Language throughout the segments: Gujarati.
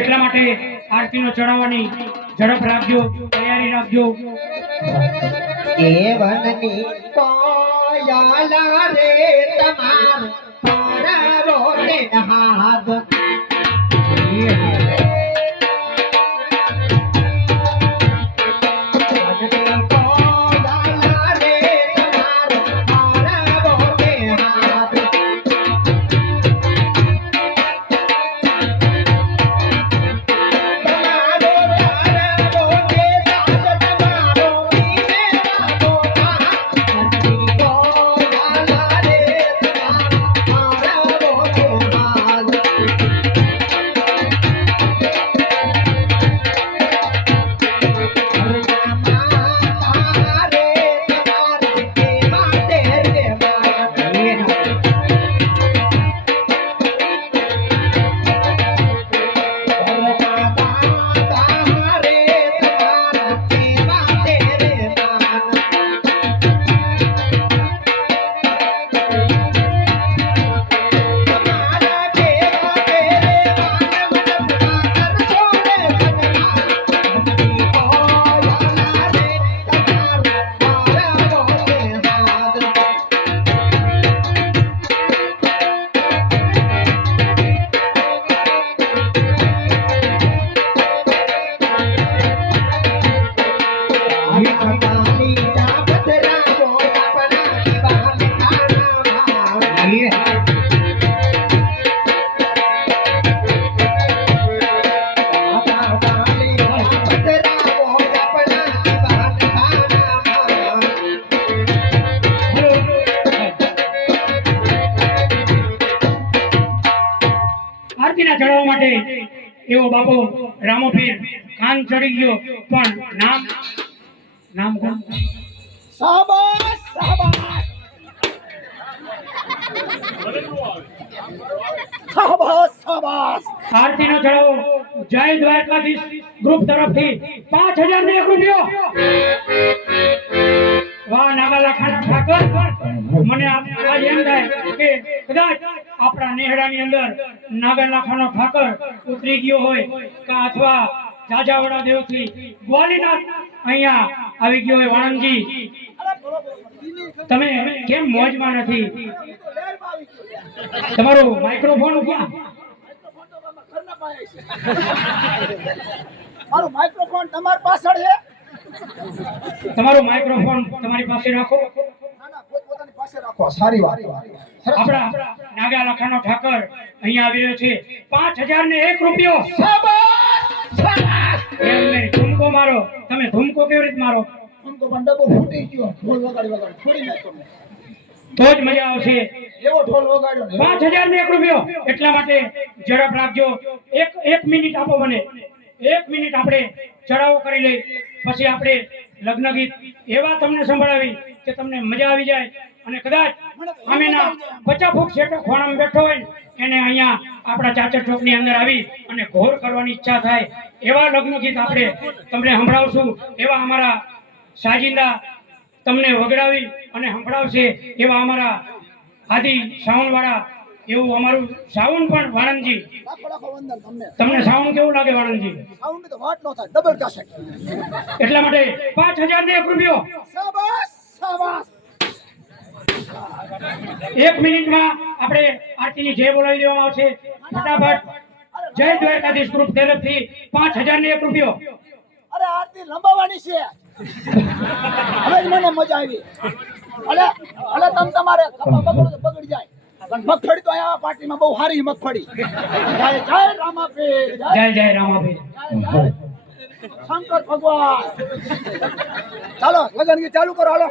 એટલા માટે આરતીનો ચડાવવાની ઝડપ રાખજો, તૈયારી રાખજો. એ વનની કોયલા રે તમાર પરવો ને હાથ ચડાવવા માટે એવો બાપો રામોપીર કાન ચડી ગયો, પણ નામ કોણ? શાબાશ શાબાશ શાબાશ શાબાશ. આરતીનો ચડાવો જય દ્વારકાધીશ ગ્રુપ તરફથી 5001 રૂપિયો. વાહ નાગા લાખાના ઠાકર, મને આજ એમ થાય કે કદાચ આપણા નેહડાની અંદર નાગા લાખાનો ઠાકર ઉતરી ગયો હોય અથવા જાજાવડા દેવથી ગ્વાલીનાથ અહીંયા આવી ગયો હોય. વાણંદજી, તમે કેમ મોજમાં નથી? તમારું માઇક્રોફોન ક્યાં? મારું માઇક્રોફોન તમારી પાછળ છે. તમારું માઇક્રોફોન તમારી પાસે રાખો. પોતાની પાસે રાખો. સારી વાત. આપણા નાગા લાખાનો ઠાકર અહીંયા આવ્યો છે. 5001 રૂપિયો. એમને ધૂમકો મારો. તમે ધૂમકો કેવી રીતે મારો? ધૂમકો પણ ડબ્બો ફૂટી ગયો. ઢોલ વગાડી ફોડી નાખ્યો. તો જ મજા આવશે. એવો ઢોલ વગાડ્યો. 5001 રૂપિયો. એટલા માટે ઝડપ રાખજો. એક મિનિટ આપો મને. 1 મિનિટ આપણે ચડાવો કરી લઈ, પછી આપણે લગ્ન ગીત એવા તમને સંભળાવી કે તમને મજા આવી જાય. અને કદાચ આમેના 50 ફૂટ શેઠો ખોણામાં બેઠો હોય એને અહીંયા આપણા ચાચર ચોકની અંદર આવી અને ઘોર કરવાની ઈચ્છા થાય એવા લગ્ન ગીત આપણે તમને સંભળાવશું. એવા અમારા સાજિંદા તમને વગડાવી અને સંભળાવશે. એવા અમારા આદિ સાવનવાળા, એવું અમારું સાવન પણ. વાણંદજી, તમને સાવન કેવું લાગે? વાણંદજી એટલા માટે 5001 રૂપિયો. 1 મિનિટમાં આપણે આરતીની જય બોલાવી દેવામાં આવશે. ફટાફટ જય દ્વારકાધીશ ગ્રુપ તરફથી 5001 રૂપિયો. અરે આરતી લંબાવવાની છે. હવે જ મને મજા આવી. અલે તમારે બગડી જાય. મગફળી તો અહીંયા પાર્ટીમાં બહુ સારી મગફળી. જય જય રામાપીર. જય જય રામાપીર. શંકર ભગવાન. ચાલો લગન ગીત ચાલુ કરો. હાલો.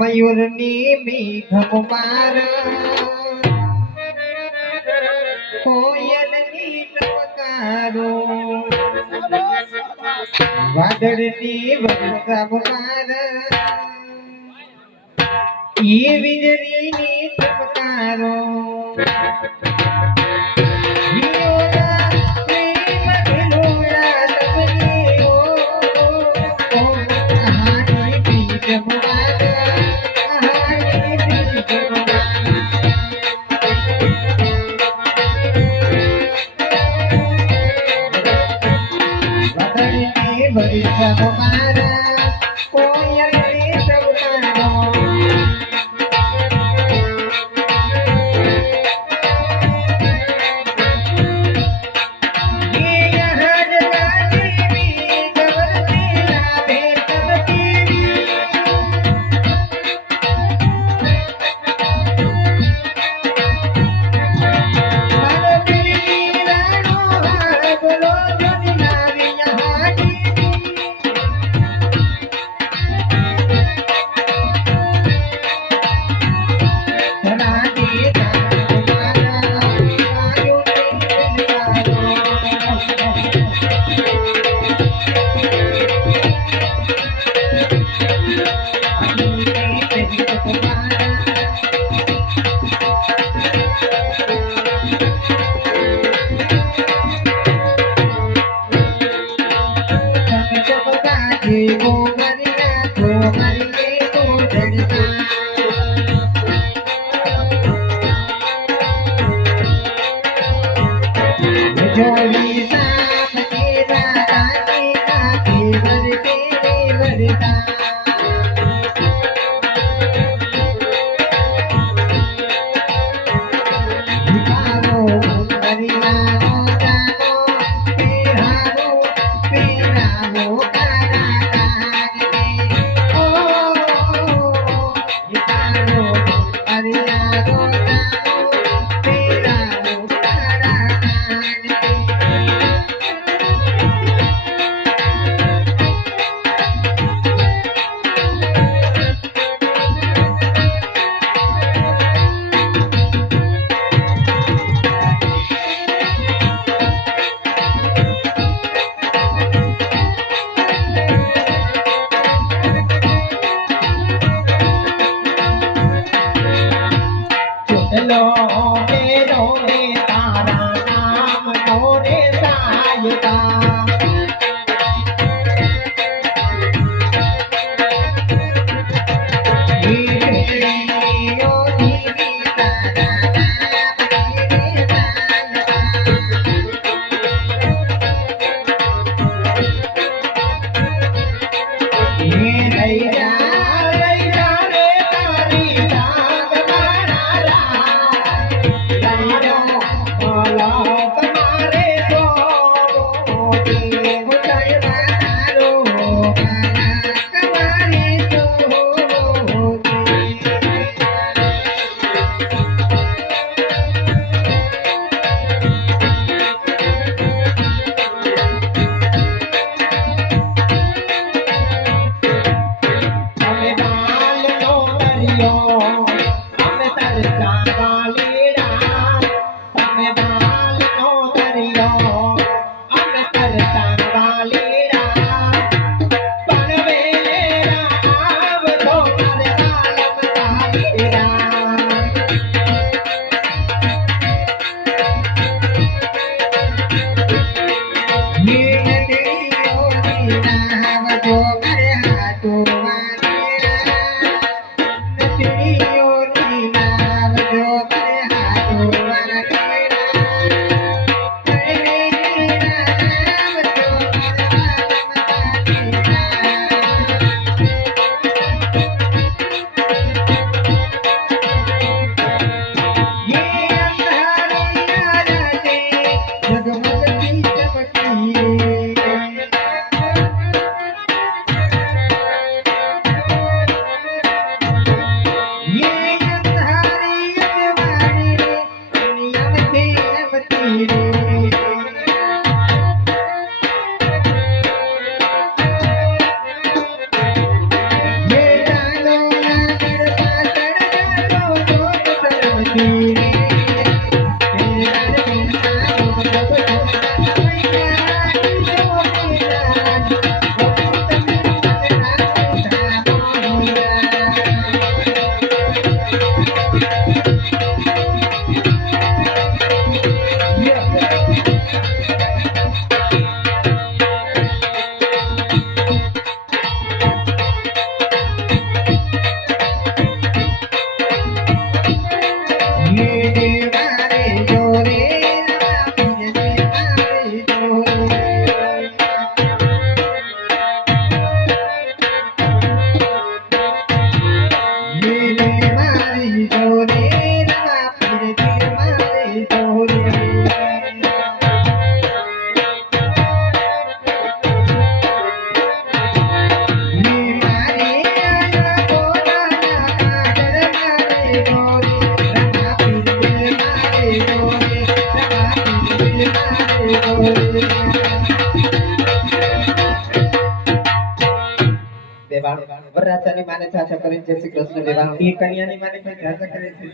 મયુરની મીઠ કુમાર, કોયલની ટપકારો, વાદળની વર્ષા કુમાર, ઈ વીજળીની ટપકારો. વરરાજાની માને છાછા કરીને જય શ્રી કૃષ્ણ દેવાણ એ કન્યાની માને પણ છાછા કરે છે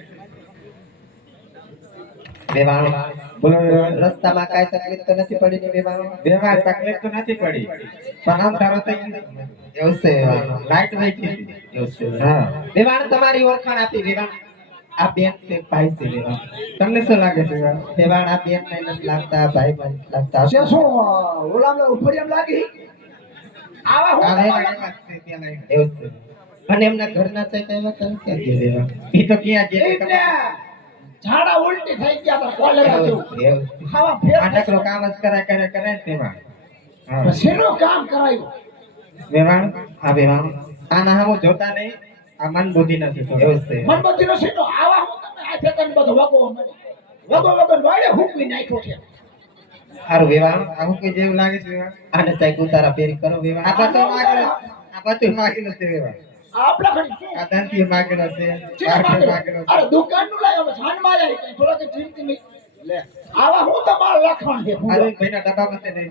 દેવાણ બોલો રસ્તામાં કાંઈ તકલીફ તો નથી પડી ને દેવાણ વ્યવહાર તકલીફ તો નથી પડી પણ આમ તારો થઈ એવું છે લાઈટ વહી ગઈ એવું છે હા દેવાણ તમારી ઓળખાણ આપી દેવાણ આ બેન છે ભાઈ છે વેવાણ તમને શું લાગે છે વેવાણ આ બેન ને નથી લાગતા ભાઈ માં નથી લાગતા છે શું ઓલામને ઉપડી એમ લાગી આવા હું આ તમારા- વેવાણ વાત છે ત્યાં લઈને એવું છે અને એમના ઘરના છે કઈ વાત ક્યાં ગયા વેવાણ ઈ તો ક્યાં જે એટલે ઝાડા ઉલટી થઈ ગયા તો કોલેરા જેવું ખાવા ફેર આ નકરો કામ જ કરે ને તેમાં હા શેનું કામ કરાયું વેવાણ આ વેવાણ આના હામું જોતા નહીં આ મન બુદ્ધિ નથી તો એવું છે મનબત્તીનો સીનો આવા હું તમે હાથે કરીને બધો વગો વાળે હુકવી નાખ્યો છે સારું વેવાણ આવું કોઈ જેવું લાગે છે વેવાણ આને ચાઈ ઉતારા ફેરી કરો વેવાણ આ બધું માગેલો છે વેવાણ આપડા ઘડી શું? આ દાંતી માગેલો છે ચીના પાર્ટી માગેલો? માગેલો છે અરે દુકાનનું લાવ્યો હવે જાનમાં જાય કઈ થોડોક ચીમતી નહીં લે આવા હું તમારા લખણ છે હું અરે ભાઈના ડબ્બામાં તે નહીં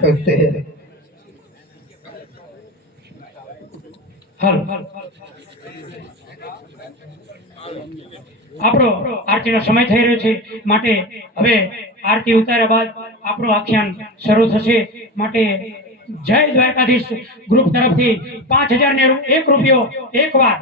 એવું છે હાલો આપણો આરતીનો સમય થઈ રહ્યો છે માટે હવે આરતી ઉતાર્યા બાદ આપણું આખ્યાન શરૂ થશે માટે જય દ્વારકાધીશ ગ્રુપ તરફથી 5000 ને 1 રૂપિયો એકવાર